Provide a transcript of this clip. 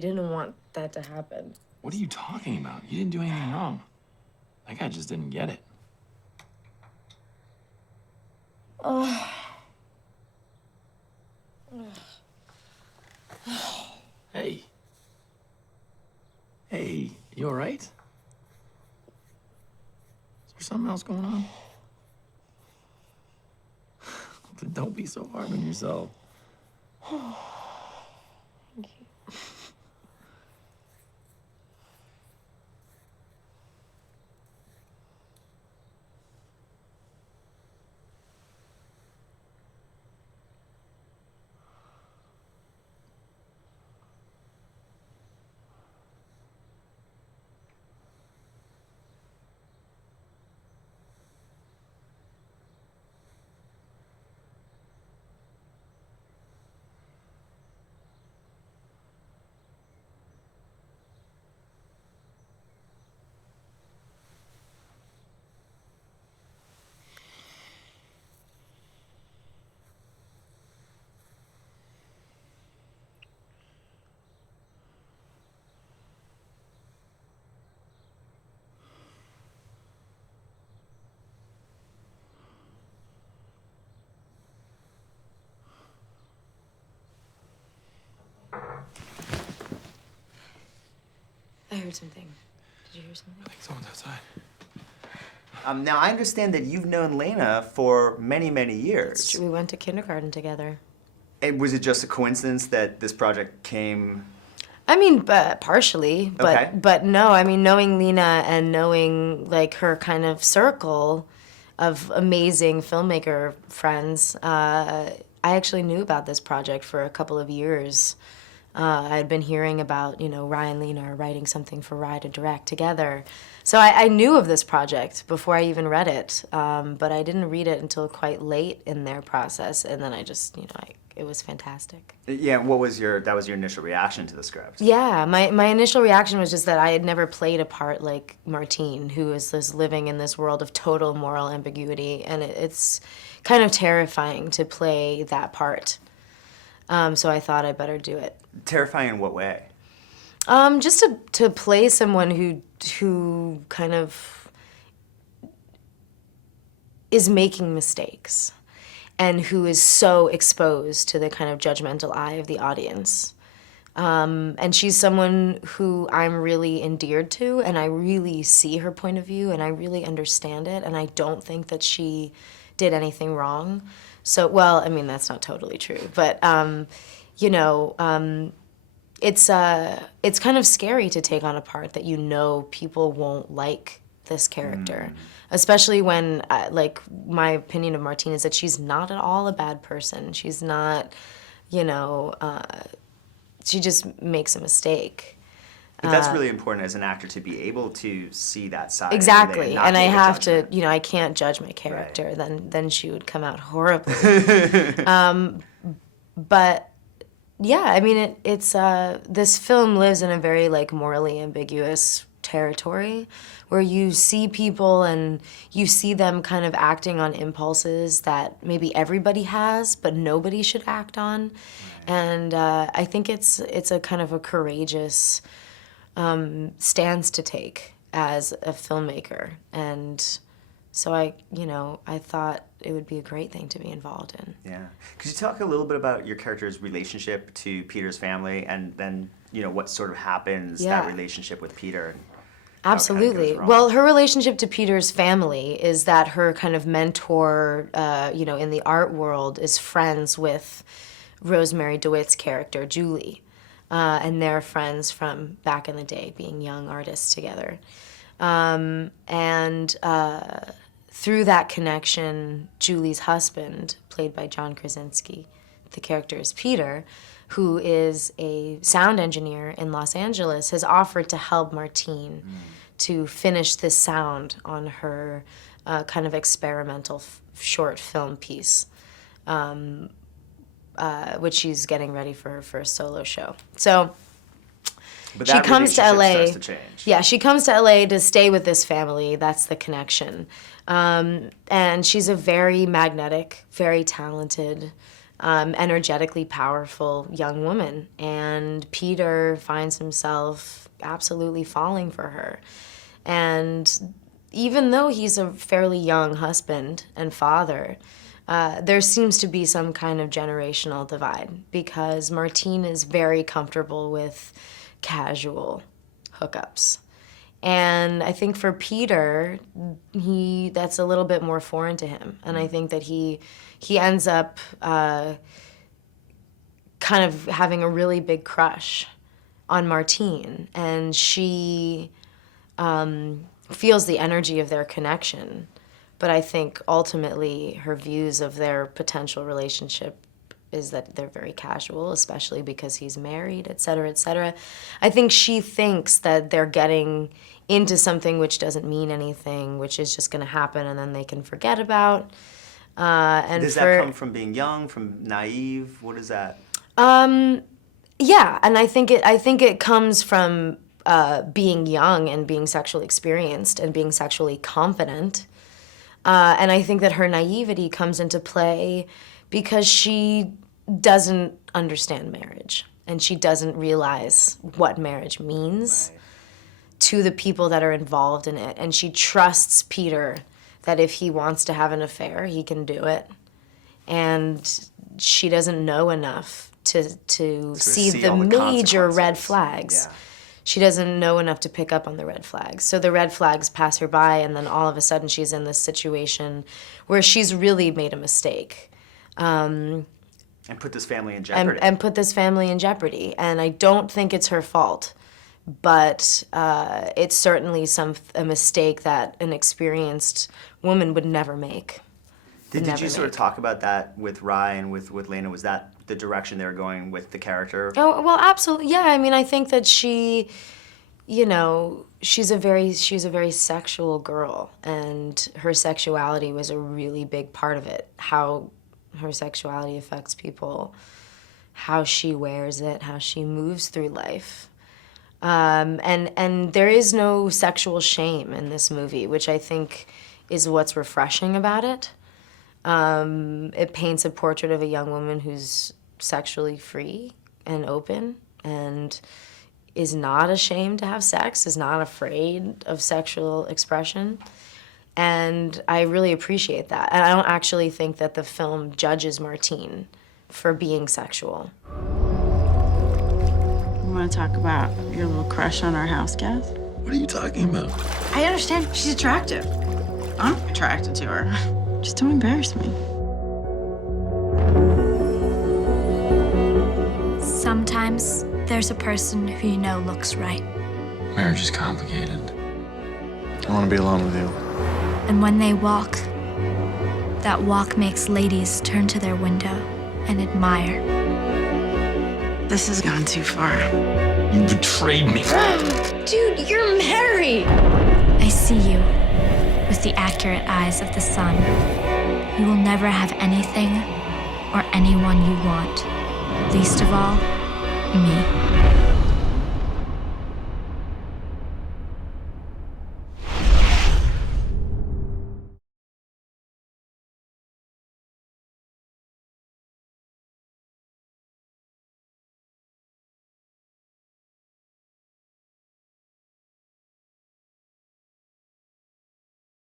We didn't want that to happen. What are you talking about? You didn't do anything wrong. That guy just didn't get it. Hey. Hey, you all right? Is there something else going on? Then don't be so hard on yourself. Thank you. I heard something. Did you hear something? I think someone's outside. Now, I understand that you've known Lena for many, many years. It's true. We went to kindergarten together. And was it just a coincidence that this project came? I mean, partially, but no. I mean, knowing Lena and knowing like her kind of circle of amazing filmmaker friends, I actually knew about this project for a couple of years. I had been hearing about, Ryan and Lena are writing something for Rye to direct together. So I knew of this project before I even read it, but I didn't read it until quite late in their process, and then I just, it was fantastic. Yeah, that was your initial reaction to the script? Yeah, my initial reaction was just that I had never played a part like Martine, who is this living in this world of total moral ambiguity, and it's kind of terrifying to play that part. So I thought I'd better do it. Terrifying in what way? Just to play someone who kind of is making mistakes and who is so exposed to the kind of judgmental eye of the audience. And she's someone who I'm really endeared to, and I really see her point of view, and I really understand it, and I don't think that she did anything wrong. So, well, I mean, that's not totally true, but, it's kind of scary to take on a part that people won't like this character, especially when, my opinion of Martine is that she's not at all a bad person. She's not, she just makes a mistake. But that's really important as an actor to be able to see that side. Exactly, and I have to, I can't judge my character. Right. Then she would come out horribly. But yeah, I mean, it's this film lives in a very morally ambiguous territory where you see people and you see them kind of acting on impulses that maybe everybody has, but nobody should act on. Right. And I think it's a kind of a courageous stance to take as a filmmaker, and so I thought it would be a great thing to be involved in. Yeah. Could you talk a little bit about your character's relationship to Peter's family, and then what sort of happens, that relationship with Peter? And absolutely. Well, her relationship to Peter's family is that her kind of mentor, in the art world, is friends with Rosemary DeWitt's character, Julie. And they're friends from back in the day, being young artists together. Through that connection, Julie's husband, played by John Krasinski, the character is Peter, who is a sound engineer in Los Angeles, has offered to help Martine to finish this sound on her kind of experimental short film piece. Which she's getting ready for her first solo show. So she comes to LA. Starts to change. Yeah, she comes to LA to stay with this family. That's the connection. And she's a very magnetic, very talented energetically powerful young woman. And Peter finds himself absolutely falling for her. And even though he's a fairly young husband and father, there seems to be some kind of generational divide because Martine is very comfortable with casual hookups. And I think for Peter, that's a little bit more foreign to him. And I think that he ends up kind of having a really big crush on Martine. And she feels the energy of their connection. But I think ultimately her views of their potential relationship is that they're very casual, especially because he's married, et cetera, et cetera. I think she thinks that they're getting into something which doesn't mean anything, which is just going to happen and then they can forget about. And does that come from being young, from naive? What is that? Yeah, and I think it comes from being young and being sexually experienced and being sexually confident. And I think that her naivety comes into play because she doesn't understand marriage and she doesn't realize what marriage means to the people that are involved in it. And she trusts Peter that if he wants to have an affair, he can do it. And she doesn't know enough to see the major red flags. Yeah. She doesn't know enough to pick up on the red flags. So the red flags pass her by, and then all of a sudden she's in this situation where she's really made a mistake. And put this family in jeopardy. And put this family in jeopardy. And I don't think it's her fault, but it's certainly a mistake that an experienced woman would never make. Did you sort of talk about that with Rye and with Lena? Was that the direction they were going with the character? Oh, well, absolutely. Yeah, I mean, I think that she, she's a very sexual girl, and her sexuality was a really big part of it. How her sexuality affects people, how she wears it, how she moves through life. And there is no sexual shame in this movie, which I think is what's refreshing about it. It paints a portrait of a young woman who's sexually free and open and is not ashamed to have sex, is not afraid of sexual expression. And I really appreciate that. And I don't actually think that the film judges Martine for being sexual. You want to talk about your little crush on our house guest? What are you talking about? I understand she's attractive. I'm attracted to her. Just don't embarrass me. Sometimes there's a person who you know looks right. Marriage is complicated. I want to be alone with you. And when they walk, that walk makes ladies turn to their window and admire. This has gone too far. You betrayed me. Dude, you're married! I see you with the accurate eyes of the sun. You will never have anything or anyone you want. Least of all, me.